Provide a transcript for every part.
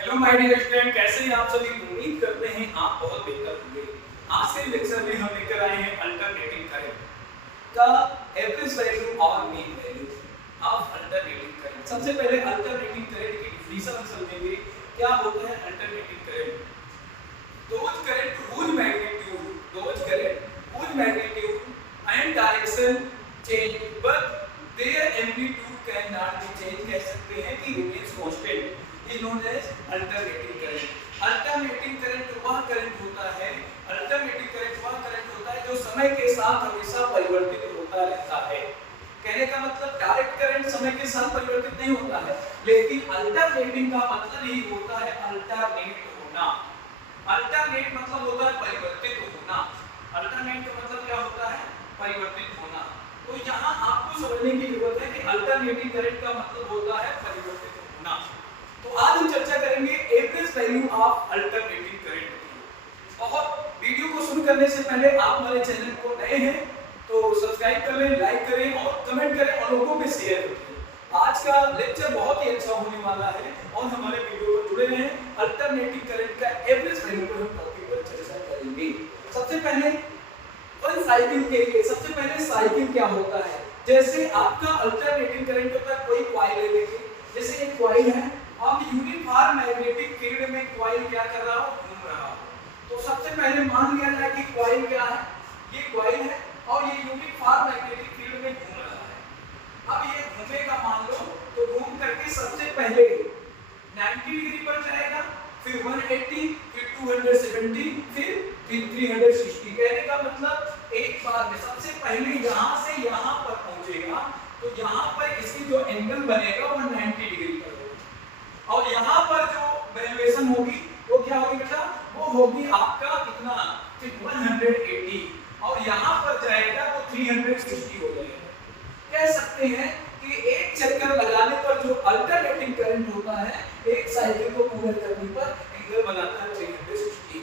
Hello my dear student, कैसे हैं आप सभी। उम्मीद करते हैं आप बहुत बेहतर होंगे। आज के लेक्चर में हम लेकर आए हैं अल्टरनेटिंग करंट का एवरेज वैल्यू और mean value of alternating current. सबसे पहले अल्टरनेटिंग करंट की डेफिनेशन हम समझेंगे। क्या होता है alternating current? those current whose magnitude and direction change but their amplitude cannot be changed। कह सकते हैं कि remains constant is known as alternating current। alternating current वह करंट होता है जो समय के साथ हमेशा परिवर्तित होता रहता है। कहने का मतलब डायरेक्ट करंट समय के साथ परिवर्तित नहीं होता है, लेकिन अल्टरनेटिंग का मतलब ही होता है अल्टरनेट होना। अल्टरनेट मतलब होता है परिवर्तित होना। अल्टरनेट का मतलब क्या होता है? परिवर्तित होना। तो यहाँ आपको समझने की जरूरत है कि अल्टरनेटिंग करंट का मतलब होता है परिवर्तित होना। तो आज हम चर्चा करेंगे average value of alternating current. और वीडियो को शुरू करने से पहले आप हमारे चैनल को नए हैं तो सब्सक्राइब करें, लाइक करें और कमेंट करें और लोगों में शेयर करें। आज का लेक्चर बहुत ही अच्छा होने वाला है और हमारे वीडियो पर जुड़े रहें। अल्टरनेटिंग करंट का एवरेज वैल्यू पर हम टॉपिक पर चर्चा करेंगे। सबसे पहले वन साइकिल के लिए सबसे पहले साइकिल क्या होता है। जैसे आपका अल्टरनेटिंग करंट होता है, कोई कॉइल ले लेंगे, जैसे एक कॉइल है, अब यूनिफॉर्म मैग्नेटिक फील्ड में कॉइल क्या कर रहा हो? घूम रहा हो। तो सबसे पहले मान लिया जाए कि कॉइल क्या है? ये कॉइल है और ये यूनिफॉर्म मैग्नेटिक फील्ड में घूम रहा है। अब ये घूमेगा, मान लो, तो घूम करके सबसे पहले 90 डिग्री पर जाएगा, फिर 180, फिर 270, फिर 360। कहने का मतलब एक बार में सबसे पहले यहां से यहां पर पहुंचेगा, तो यहां पर इसकी जो एंगल बनेगा वो 90 डिग्री पर होगा। और यहां पर जो वैल्यूएशन होगी वो क्या होगी बेटा? वो होगी आपका कितना? 180। और यहां पर जाएगा तो 360 हो जाएगा। कह सकते हैं कि एक चक्कर लगाने पर जो अल्टरनेटिंग करंट होता है, एक साइकिल को पूरा करने पर एंगल बनाता है 360।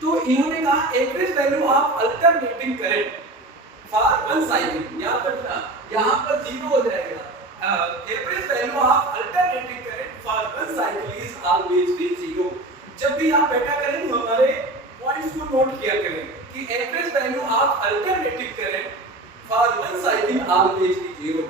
तो इन्होंने कहा average value of alternating current for one cycle. याद रखना, यहां पर 0 हो जाएगा। Average value of alternating current for one cycle is always be 0। जब भी आप बैठा करें तो हमारे पॉइंट्स को नोट किया करें कि average value of alternating current for one cycle always be 0।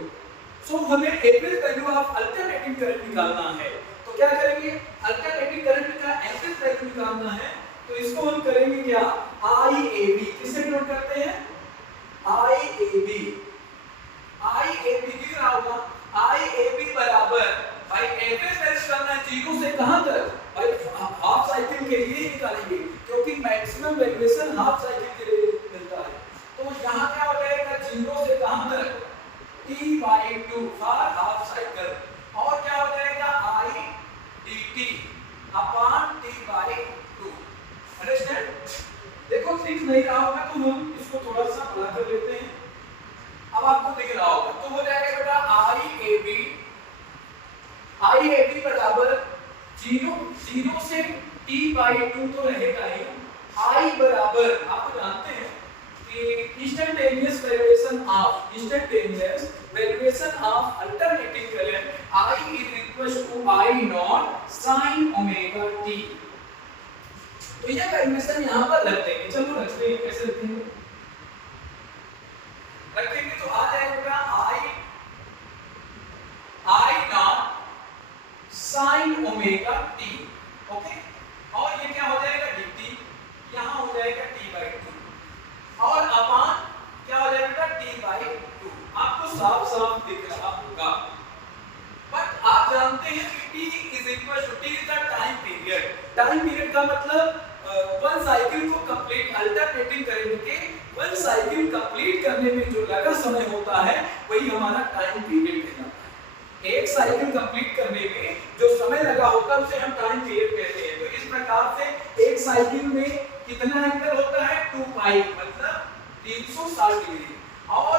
सो हमें average value of alternating current निकालना है। तो क्या करेंगे? अल्टरनेटिंग करंट का एवरेज वैल्यू निकालना है, तो इसको हम करेंगे क्या? IAB। किसे नोट करते हैं? IAB। IAB दिख रहा होगा। IAB बराबर भाई एवरेज वैल्यू करना है 0 से कहां तक? भाई हाफ साइकिल के लिए निकालेंगे, क्योंकि मैक्सिमम वैल्यूएशन हाफ साइकिल के लिए मिलता है। तो यहाँ क्या हो जाएगा? 0 से कहां तक? T/2 for half cycle. और क्या हो जाएगा? I dt upon T/2। Understand? देखो दिख नहीं रहा होगा तो हम इसको थोड़ा सा बड़ा कर लेते हैं। अब आपको दिख रहा होगा तो हो जाएगा बेटा IAB बराबर 0 से T/2 तो रहेगा ही। I बराबर आप जानते हैं कि instantaneous valuation of alternating current I = I not sin omega t। तो ये वैल्यूएशन यहां पर रख देंगे। चलो रखते हैं, कैसे रखेंगे? रखेंगे तो आ जाएगा I not sin omega t। Okay, और ये क्या हो जाएगा? dt। यहां हो जाएगा T/2 और अपॉन क्या हो जाएगा? T/2। आपको साफ साफ दिख रहा होगा। बट आप जानते हैं कि T is the time period. Time period का मतलब वन साइकिल को कंप्लीट अल्टरनेटिंग करंट के वन साइकिल कंप्लीट करने में जो लगा समय होता है वही हमारा टाइम पीरियड कहलाता है। एक साइकिल कंप्लीट करने में जो समय लगा होता है उसे हम टाइम पीरियड कहते हैं। तो इस प्रकार से एक साइकिल में कितना एंगल होता है? 2π मतलब 360 डिग्री। और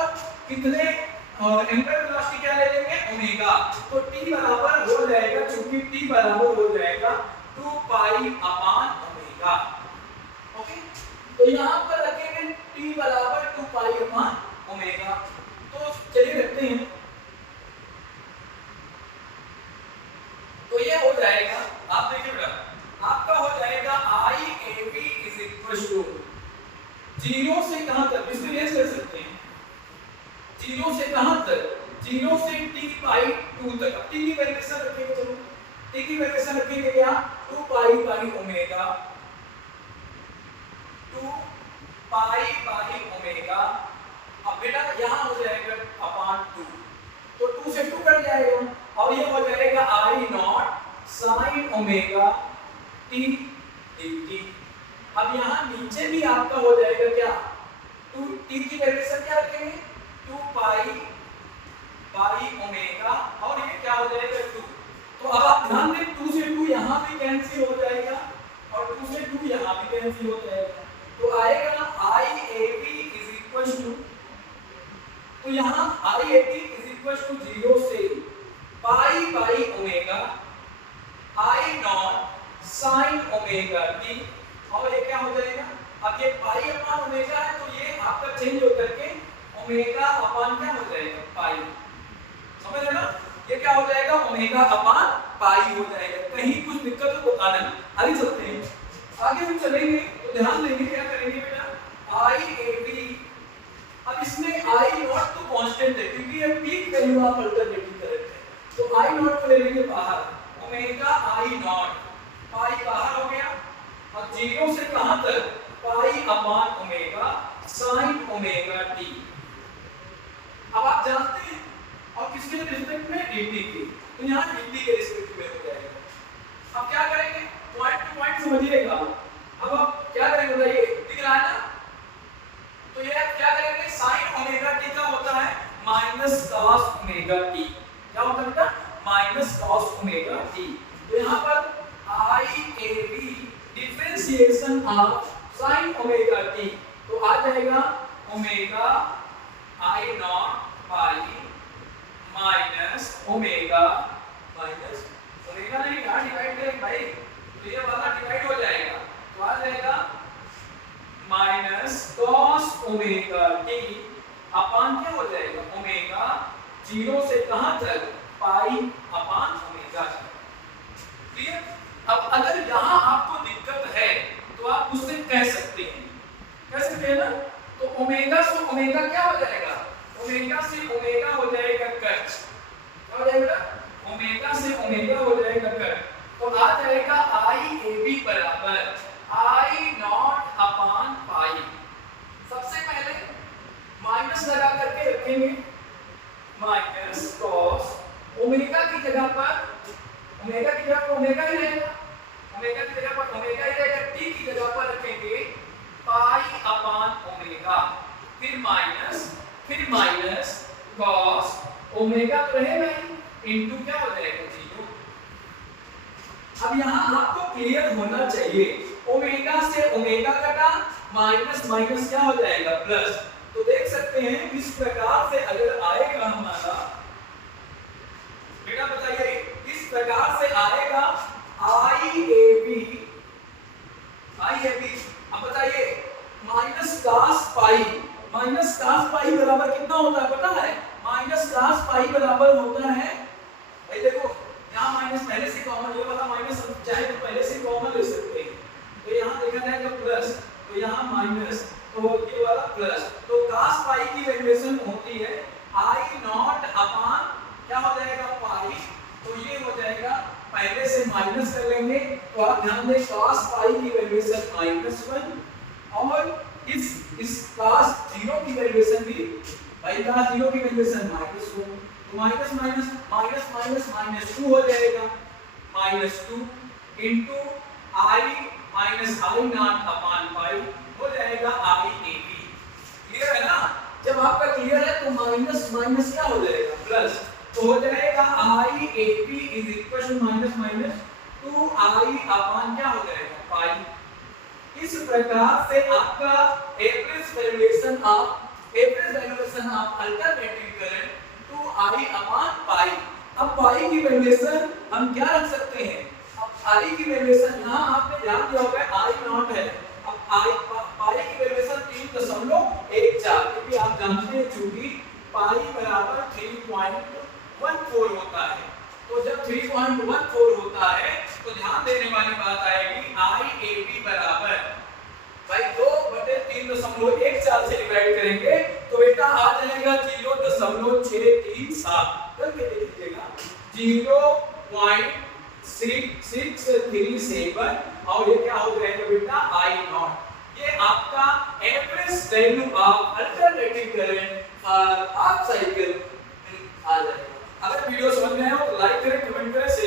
कितने एंगल वेलोसिटी क्या ले लेंगे? ओमेगा। तो t बराबर हो जाएगा, क्योंकि t बराबर हो जाएगा 2π अपॉन ओमेगा। ओके, तो यहां पर रखेंगे t बराबर 2π अपॉन ओमेगा। तो चलिए रखते हैं। तो ये हो जाएगा, आप देखें की वैल्यूएशन रखेंगे क्या 2 pi by omega 2 pi by omega. अब बेटा यहां हो जाएगा अपॉन 2, तो 2 से 2 कट जाएगा और ये हो जाएगा I naught sin omega t dt। अब यहां नीचे भी आपका हो जाएगा क्या 2 t की वैल्यूएशन क्या रखेंगे 2 पाई बाई ओमेगा और ये क्या हो जाएगा 2। तो अब आप ध्यान दें 2 से 2 यहां भी कैंसिल हो जाएगा और 2 से 2 यहां भी कैंसिल हो जाएगा, तो आएगा IAB इज इक्वल टू, तो यहां IAB इज इक्वल टू 0 से pi by omega I not sin omega t और ये क्या हो जाएगा, अब ये पाई अपॉन ओमेगा है तो ये आपका चेंज होकर के ओमेगा अपॉन क्या हो जाएगा पाई, समझ रहे ना, ये क्या हो जाएगा ओमेगा अपॉन पाई हो जाएगा। कहीं कुछ दिक्कत हो तो आना, आगे चलते हैं, आगे हम चलेंगे तो ध्यान देंगे क्या करेंगे बेटा IAB। अब इसमें I नॉट तो कांस्टेंट है क्योंकि ये पीक वैल्यू आप अल्टरनेटिव कर रहे हैं, तो I नॉट को ले लेंगे बाहर, ओमेगा I नॉट पाई बाहर हो गया और 0 से कहां तक pi upon omega sin omega t। अब आप जानते हैं और किसके रिस्पेक्ट में dt के, तो यहां dt के रिस्पेक्ट में हो जाएगा। अब क्या करेंगे पॉइंट टू पॉइंट समझिएगा। अब आप क्या करेंगे बताइए, दिख रहा है ना, तो ये क्या करेंगे sin ओमेगा t का होता है माइनस cos ओमेगा t, क्या होता है बेटा माइनस cos ओमेगा t। तो यहां पर IAB differentiation of sin omega t, तो आ जाएगा omega I not pi minus omega minus omega नहीं कहां डिवाइड करेंगे भाई, तो ये वाला डिवाइड हो जाएगा तो आ जाएगा minus cos omega t upon क्या हो जाएगा ओमेगा 0 से कहां तक पाई अपॉन ओमेगा। क्लियर। अब अगर यहां आपको दिक्कत है तो आप उससे कह सकते हैं ना, तो ओमेगा से ओमेगा क्या हो जाएगा, ओमेगा से ओमेगा हो जाएगा कट, क्या हो जाएगा ओमेगा से ओमेगा हो जाएगा कट, तो आ जाएगा IAB बराबर I नॉट अपॉन पाई। सबसे पहले माइनस लगा करके रखेंगे, माइनस cos ओमेगा की जगह पर ओमेगा की जगह पर ओमेगा ही रहेगा, ओमेगा की जगह पर ओमेगा ही रहेगा, t की जगह पर रखेंगे पाई अपॉन ओमेगा, फिर माइनस cos ओमेगा तो रहेगा ही इनटू क्या हो जाएगा 0। अब यहां आपको क्लियर होना चाहिए, ओमेगा से ओमेगा कटा माइनस माइनस क्या हो जाएगा प्लस, तो देख सकते हैं इस प्रकार से अगर आएगा हमारा बेटा बताइए इस प्रकार से आएगा IAB। अब बताइए माइनस cos पाई बराबर कितना होता है पता है, माइनस cos पाई बराबर होता है, भाई देखो यहाँ माइनस पहले से कॉमन, ये वाला माइनस चाहे तो पहले से कॉमन ले सकते हैं, तो यहाँ देखा जाएगा प्लस, तो यहाँ माइनस, तो ये वाला प्लस, तो cos पाई की वैल्यूएशन होती है I नॉट अपॉन क्या हो जाएगा पाई, तो ये हो जाएगा पहले से माइनस कर लेंगे, तो आप ध्यान दें cos पाई की वैल्यूएशन -1 और इस cos 0 की वैल्यूएशन भी भाई cos 0 की वैल्यूएशन -1, तो minus minus minus minus minus 2 हो जाएगा, -2 into I minus I not upon pi हो जाएगा IAB। क्लियर है ना, जब आपका क्लियर है तो माइनस माइनस क्या हो जाएगा प्लस, तो हो जाएगा IAB is equal to minus minus 2I upon क्या हो जाएगा पाई। इस प्रकार से आपका average valuation of alternative current 2I upon pi. अब पाई की वैल्यूएशन हम क्या रख सकते हैं, अब पाई की वैल्यूएशन यहां आपने ध्यान दिया होगा I नॉट है, अब पाई की वैल्यूएशन 3.14, क्योंकि आप जानते हैं चूंकि पाई बराबर 3.14 होता है, तो जब 3.14 होता है तो ध्यान देने वाली बात आएगी IAB बराबर भाई 2/3.14 से डिवाइड करेंगे तो बेटा आ जाएगा 0.637 करके देख लीजिएगा 0.637 637 और ये क्या हो जाएगा बेटा I नॉट। ये आपका average value of alternating current for half cycle आ जाएगा। अगर वीडियो समझ में आया हो तो लाइक करें, कमेंट करें, शेयर